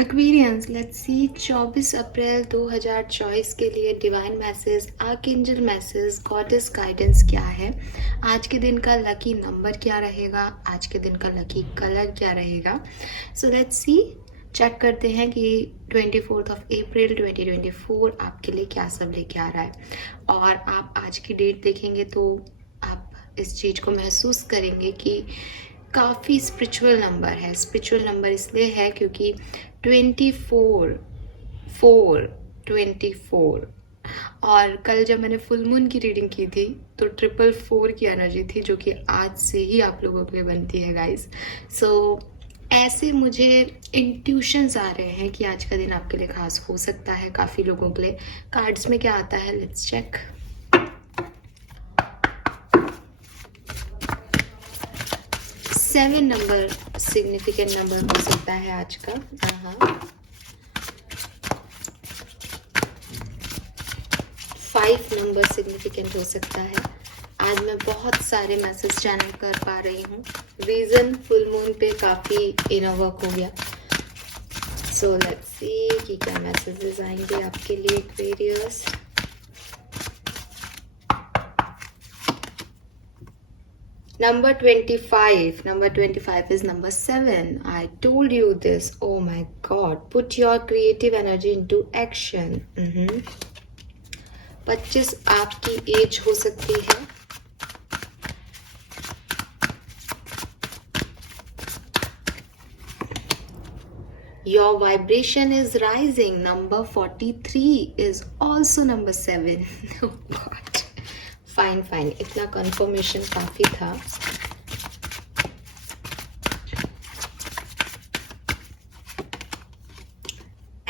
Aquarians, let's see 24 अप्रैल 2024 के लिए divine message, archangel message, goddess guidance क्या है। आज के दिन का लकी नंबर क्या रहेगा, आज के दिन का लकी कलर क्या रहेगा। सो लेट्स सी, चेक करते हैं कि 24 अप्रैल 2024 आपके लिए क्या सब लेके आ रहा है। और आप आज की डेट देखेंगे तो आप इस चीज़ को महसूस करेंगे कि काफ़ी स्पिरिचुअल नंबर है। स्पिरिचुअल नंबर इसलिए है क्योंकि 24 और कल जब मैंने फुल मून की रीडिंग की थी तो 444 की एनर्जी थी, जो कि आज से ही आप लोगों के लिए बनती है गाइस। सो ऐसे मुझे इंट्यूशंस आ रहे हैं कि आज का दिन आपके लिए खास हो सकता है काफ़ी लोगों के लिए। कार्ड्स में क्या आता है, let's check. 7 number significant number हो सकता है आज का। 5 नंबर सिग्निफिकेंट हो सकता है। आज मैं बहुत सारे मैसेज चैनल कर पा रही हूँ, रीजन फुल मून पे काफ़ी इनर वर्क हो गया। सो लेट्स सी कि क्या मैसेजेस आएंगे आपके लिए Aquarius. Number 25. Number 25 is number 7. I told you this. Oh my God. Put your creative energy into action. 25 आपकी एज हो सकती है। Your vibration is rising. Number 43 is also number 7. Oh God. Fine, इतना confirmation काफी था।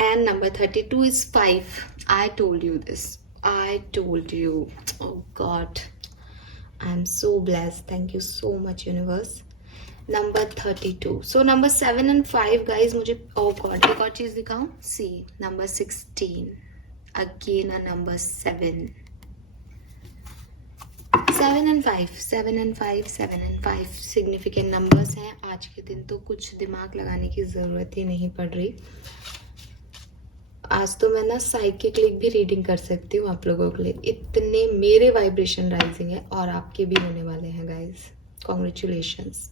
And number 32 is 5. I told you this. I told you. Oh God. I'm so blessed. Thank you so much, universe. Number 32. So number 7 and 5, guys. मुझे oh God, एक और चीज दिखाऊं. See, number 16. Again a number 7. 7 and 5 significant numbers हैं आज के दिन, तो कुछ दिमाग लगाने की ज़रूरत ही नहीं पड़ रही। आज तो मैं ना साइकिक भी रीडिंग कर सकती हूँ आप लोगों के लिए, इतने मेरे वाइब्रेशन राइजिंग है और आपके भी होने वाले हैं guys. Congratulations.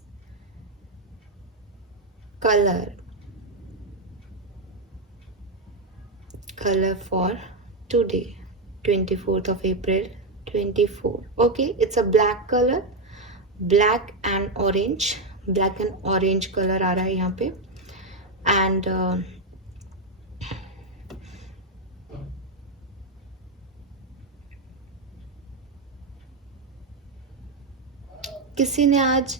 Colour for today 24th of April 24. Okay, it's a black color, black and orange color आ रहा है यहाँ पे। and किसी ने आज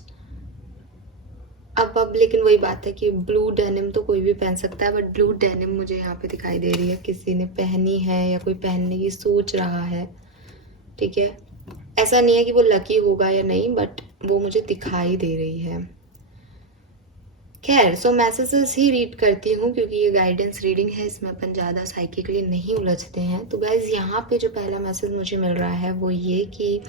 अब लेकिन वही बात है कि ब्लू डेनिम तो कोई भी पहन सकता है, बट ब्लू डेनिम मुझे यहाँ पे दिखाई दे रही है, किसी ने पहनी है या कोई पहनने की सोच रहा है। ठीक है, ऐसा नहीं है कि वो लकी होगा या नहीं, बट वो मुझे दिखाई दे रही है। खैर, सो मैसेजेस ही रीड करती हूँ क्योंकि ये गाइडेंस रीडिंग है, इसमें अपन ज़्यादा साइकिकली नहीं उलझते हैं। तो गाइज यहाँ पे जो पहला मैसेज मुझे मिल रहा है वो ये कि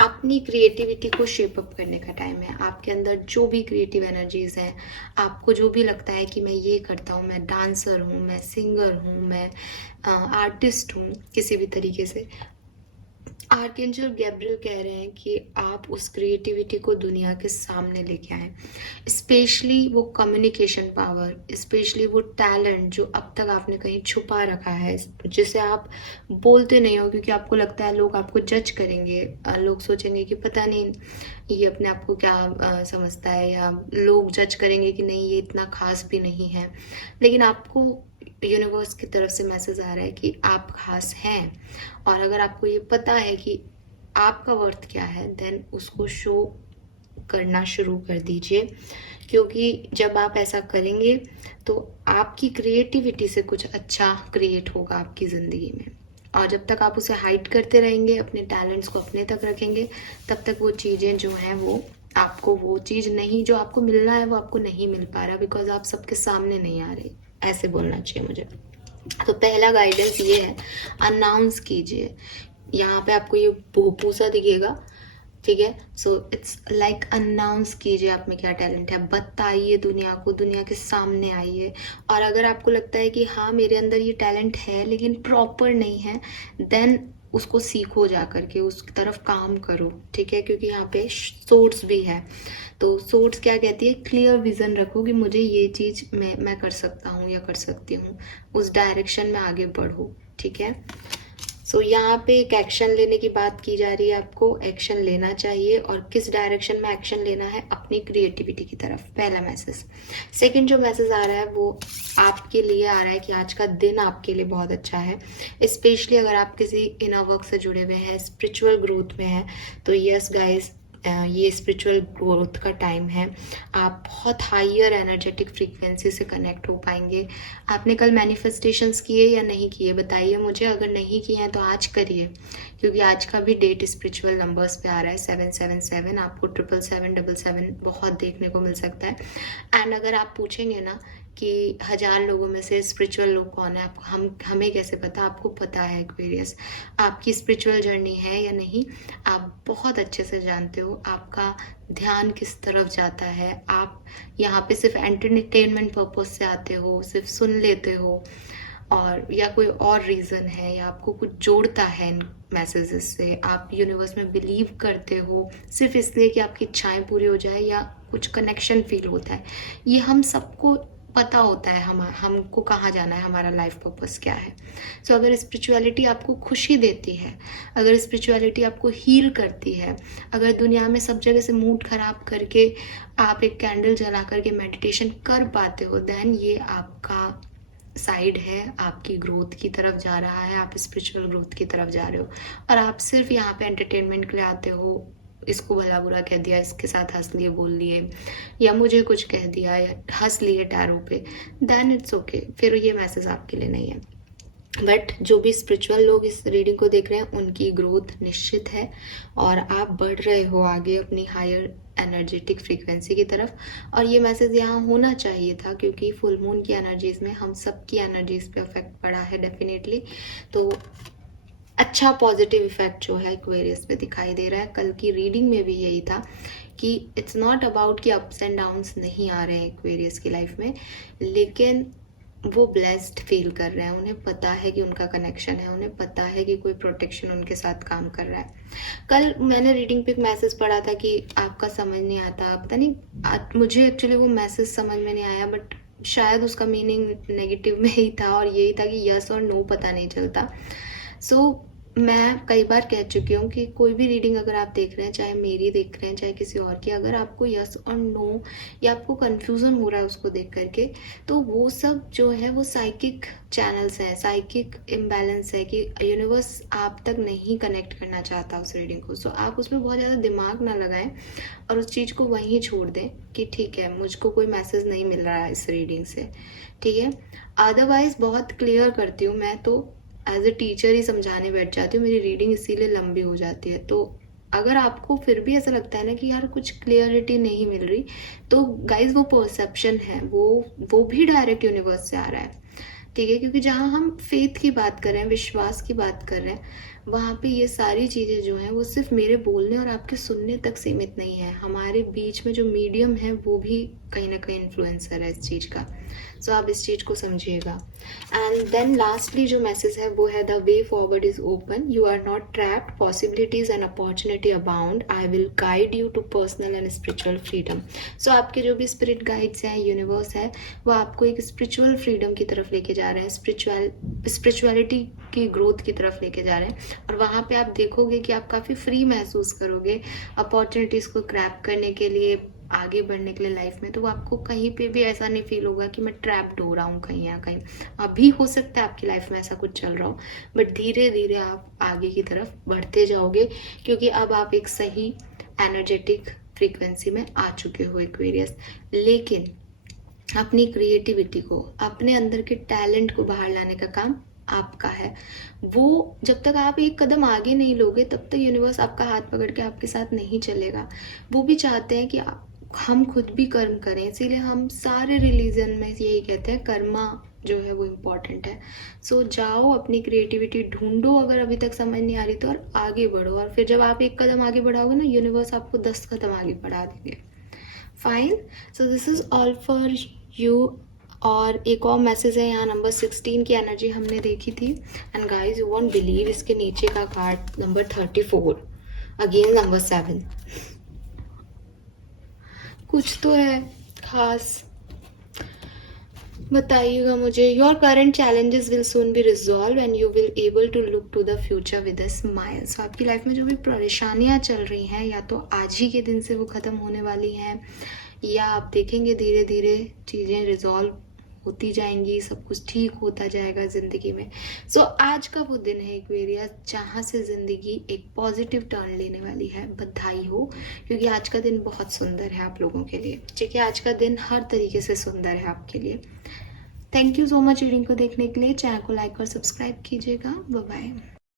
अपनी क्रिएटिविटी को शेप अप करने का टाइम है। आपके अंदर जो भी क्रिएटिव एनर्जीज हैं, आपको जो भी लगता है कि मैं ये करता हूँ, मैं डांसर हूँ, मैं सिंगर हूँ, मैं आर्टिस्ट हूँ, किसी भी तरीके से आर्कएंजल गैब्रियल कह रहे हैं कि आप उस क्रिएटिविटी को दुनिया के सामने लेके आए। स्पेशली वो कम्युनिकेशन पावर, स्पेशली वो टैलेंट जो अब तक आपने कहीं छुपा रखा है, जिसे आप बोलते नहीं हो क्योंकि आपको लगता है लोग आपको जज करेंगे, लोग सोचेंगे कि पता नहीं ये अपने आप को क्या समझता है, या लोग जज करेंगे कि नहीं ये इतना खास भी नहीं है। लेकिन आपको यूनिवर्स की तरफ से मैसेज आ रहा है कि आप खास हैं, और अगर आपको ये पता है कि आपका वर्थ क्या है, देन उसको शो करना शुरू कर दीजिए, क्योंकि जब आप ऐसा करेंगे तो आपकी क्रिएटिविटी से कुछ अच्छा क्रिएट होगा आपकी ज़िंदगी में। और जब तक आप उसे हाइड करते रहेंगे, अपने टैलेंट्स को अपने तक रखेंगे, तब तक वो चीज़ें जो हैं वो आपको वो चीज़ नहीं जो आपको मिलना है वो आपको नहीं मिल पा रहा, बिकॉज आप सबके सामने नहीं आ रहे, ऐसे बोलना चाहिए मुझे। तो पहला गाइडेंस ये है, अनाउंस कीजिए। यहाँ पे आपको ये भोपूसा दिखेगा, ठीक है। सो इट्स लाइक अनाउंस कीजिए आप में क्या टैलेंट है, बताइए दुनिया को, दुनिया के सामने आइए। और अगर आपको लगता है कि हाँ मेरे अंदर ये टैलेंट है लेकिन प्रॉपर नहीं है, देन उसको सीखो, जा करके उसकी तरफ काम करो, ठीक है। क्योंकि यहाँ पे सोर्स भी है, तो सोर्स क्या कहती है, क्लियर विजन रखो कि मुझे ये चीज़ मैं कर सकता हूँ या कर सकती हूँ, उस डायरेक्शन में आगे बढ़ो, ठीक है। सो यहाँ पे एक एक्शन लेने की बात की जा रही है, आपको एक्शन लेना चाहिए। और किस डायरेक्शन में एक्शन लेना है, अपनी क्रिएटिविटी की तरफ, पहला मैसेज। सेकंड जो मैसेज आ रहा है वो आपके लिए आ रहा है कि आज का दिन आपके लिए बहुत अच्छा है, स्पेशली अगर आप किसी इनर वर्क से जुड़े हुए हैं, स्पिरिचुअल ग्रोथ में हैं, तो यस गाइस, ये स्पिरिचुअल ग्रोथ का टाइम है। आप बहुत हायर एनर्जेटिक फ्रीक्वेंसी से कनेक्ट हो पाएंगे। आपने कल मैनिफेस्टेशंस किए या नहीं किए, बताइए मुझे। अगर नहीं किए हैं तो आज करिए, क्योंकि आज का भी डेट स्पिरिचुअल नंबर्स पे आ रहा है, 777। आपको 777 बहुत देखने को मिल सकता है। एंड अगर आप पूछेंगे ना कि 1000 लोगों में से स्पिरिचुअल लोग कौन है, आपको हमें कैसे पता, आपको पता है एक्वेरियस। आपकी स्पिरिचुअल जर्नी है या नहीं, आप बहुत अच्छे से जानते हो। आपका ध्यान किस तरफ जाता है, आप यहाँ पे सिर्फ एंटरटेनमेंट पर्पज से आते हो, सिर्फ सुन लेते हो, और या कोई और रीज़न है, या आपको कुछ जोड़ता है इन मैसेजेस से, आप यूनिवर्स में बिलीव करते हो सिर्फ इसलिए कि आपकी इच्छाएं पूरी हो जाए, या कुछ कनेक्शन फील होता है। ये हम सबको पता होता है, हमको कहाँ जाना है, हमारा लाइफ पर्पस क्या है। सो अगर स्पिरिचुअलिटी आपको खुशी देती है, अगर स्पिरिचुअलिटी आपको हील करती है, अगर दुनिया में सब जगह से मूड खराब करके आप एक कैंडल जला करके मेडिटेशन कर पाते हो, देन ये आपका साइड है, आपकी ग्रोथ की तरफ जा रहा है, आप स्पिरिचुअल ग्रोथ की तरफ जा रहे हो। और आप सिर्फ यहाँ पे एंटरटेनमेंट के लिए आते हो, इसको भला बुरा कह दिया, इसके साथ हंस लिए, बोल लिए, या मुझे कुछ कह दिया या हंस लिए टैरो पे, देन इट्स ओके, फिर ये मैसेज आपके लिए नहीं है। बट जो भी स्पिरिचुअल लोग इस रीडिंग को देख रहे हैं, उनकी ग्रोथ निश्चित है, और आप बढ़ रहे हो आगे अपनी हायर एनर्जेटिक फ्रीक्वेंसी की तरफ। और ये मैसेज यहाँ होना चाहिए था, क्योंकि फुल मून की एनर्जीज में हम सब की एनर्जीज पे इफेक्ट पड़ा है डेफिनेटली। तो अच्छा पॉजिटिव इफेक्ट जो है एक्वेरियस पे दिखाई दे रहा है। कल की रीडिंग में भी यही था कि इट्स नॉट अबाउट कि अप्स एंड डाउन्स नहीं आ रहे हैं एक्वेरियस की लाइफ में, लेकिन वो ब्लेस्ड फील कर रहे हैं, उन्हें पता है कि उनका कनेक्शन है, उन्हें पता है कि कोई प्रोटेक्शन उनके साथ काम कर रहा है। कल मैंने रीडिंग पे एक मैसेज पढ़ा था कि आपका समझ नहीं आता, पता नहीं, मुझे एक्चुअली वो मैसेज समझ में नहीं आया, बट शायद उसका मीनिंग नेगेटिव में ही था, और यही था कि यस और नो पता नहीं चलता। सो मैं कई बार कह चुकी हूँ कि कोई भी रीडिंग अगर आप देख रहे हैं, चाहे मेरी देख रहे हैं चाहे किसी और की, अगर आपको यस और नो या आपको कंफ्यूजन हो रहा है उसको देख करके, तो वो सब जो है वो साइकिक चैनल्स है, साइकिक इम्बैलेंस है, कि यूनिवर्स आप तक नहीं कनेक्ट करना चाहता उस रीडिंग को। सो आप उसमें बहुत ज़्यादा दिमाग ना लगाएं और उस चीज़ को वहीं छोड़ दें कि ठीक है, मुझको कोई मैसेज नहीं मिल रहा है इस रीडिंग से, ठीक है। अदरवाइज बहुत क्लियर करती हूँ मैं, तो एज ए टीचर ही समझाने बैठ जाती हूँ, मेरी रीडिंग इसीलिए लंबी हो जाती है। तो अगर आपको फिर भी ऐसा लगता है ना कि यार कुछ क्लियरिटी नहीं मिल रही, तो गाइज वो परसेप्शन है, वो भी डायरेक्ट यूनिवर्स से आ रहा है, ठीक है। क्योंकि जहाँ हम फेथ की बात कर रहे हैं, विश्वास की बात कर रहे हैं, वहाँ पे ये सारी चीज़ें जो हैं वो सिर्फ मेरे बोलने और आपके सुनने तक सीमित नहीं है। हमारे बीच में जो मीडियम है वो भी कहीं ना कहीं इन्फ्लुएंसर है इस चीज़ का। सो आप इस चीज़ को समझिएगा। एंड देन लास्टली जो मैसेज है वो है, the way forward is open, you are not trapped, possibilities and opportunity abound, I will guide you to personal and spiritual freedom. So आपके जो भी स्पिरिट गाइड्स हैं, यूनिवर्स है, वो आपको एक स्पिरिचुअल फ्रीडम की तरफ लेके जा रहे हैं, स्पिरिचुअलिटी की ग्रोथ की तरफ लेके जा रहे हैं। और वहाँ पे आप देखोगे कि आप काफ़ी फ्री महसूस करोगे अपॉर्चुनिटीज़ को क्रैप करने के लिए, आगे बढ़ने के लिए लाइफ में। तो आपको कहीं पे भी ऐसा नहीं फील होगा कि मैं ट्रैप्ड हो रहा हूँ कहीं या कहीं। अभी हो सकता है आपकी लाइफ में ऐसा कुछ चल रहा हो, बट धीरे धीरे आप आगे की तरफ बढ़ते जाओगे, क्योंकि अब आप एक सही एनर्जेटिक फ्रीक्वेंसी में आ चुके हो एक्वेरियस। लेकिन अपनी क्रिएटिविटी को, अपने अंदर के टैलेंट को बाहर लाने का काम आपका है। वो जब तक आप एक कदम आगे नहीं लोगे, तब तक यूनिवर्स आपका हाथ पकड़ के आपके साथ नहीं चलेगा। वो भी चाहते हैं कि हम खुद भी कर्म करें, इसीलिए हम सारे रिलीजन में यही कहते हैं कर्मा जो है वो इम्पॉर्टेंट है। सो जाओ अपनी क्रिएटिविटी ढूंढो, अगर अभी तक समझ नहीं आ रही तो, और आगे बढ़ो। और फिर जब आप एक कदम आगे बढ़ाओगे ना, यूनिवर्स आपको 10 कदम आगे बढ़ा देंगे। Fine, so this is all for you. और एक और मैसेज है यहाँ, नंबर 16 की एनर्जी हमने देखी थी। And guys you won't believe, इसके नीचे का कार्ड नंबर 34, अगेन नंबर 7। कुछ तो है खास, बताइएगा मुझे। Your current challenges will soon be resolve and you will able to look to the future with a smile. So आपकी लाइफ में जो भी परेशानियां चल रही हैं, या तो आज ही के दिन से वो ख़त्म होने वाली हैं, या आप देखेंगे धीरे धीरे चीज़ें रिजॉल्व होती जाएंगी, सब कुछ ठीक होता जाएगा ज़िंदगी में। सो आज का वो दिन है एक्वेरियस, जहाँ से ज़िंदगी एक पॉजिटिव टर्न लेने वाली है। बधाई हो, क्योंकि आज का दिन बहुत सुंदर है आप लोगों के लिए। ठीक है, आज का दिन हर तरीके से सुंदर है आपके लिए। Thank you so much reading को देखने के लिए। चैनल को लाइक और सब्सक्राइब कीजिएगा। Bye bye.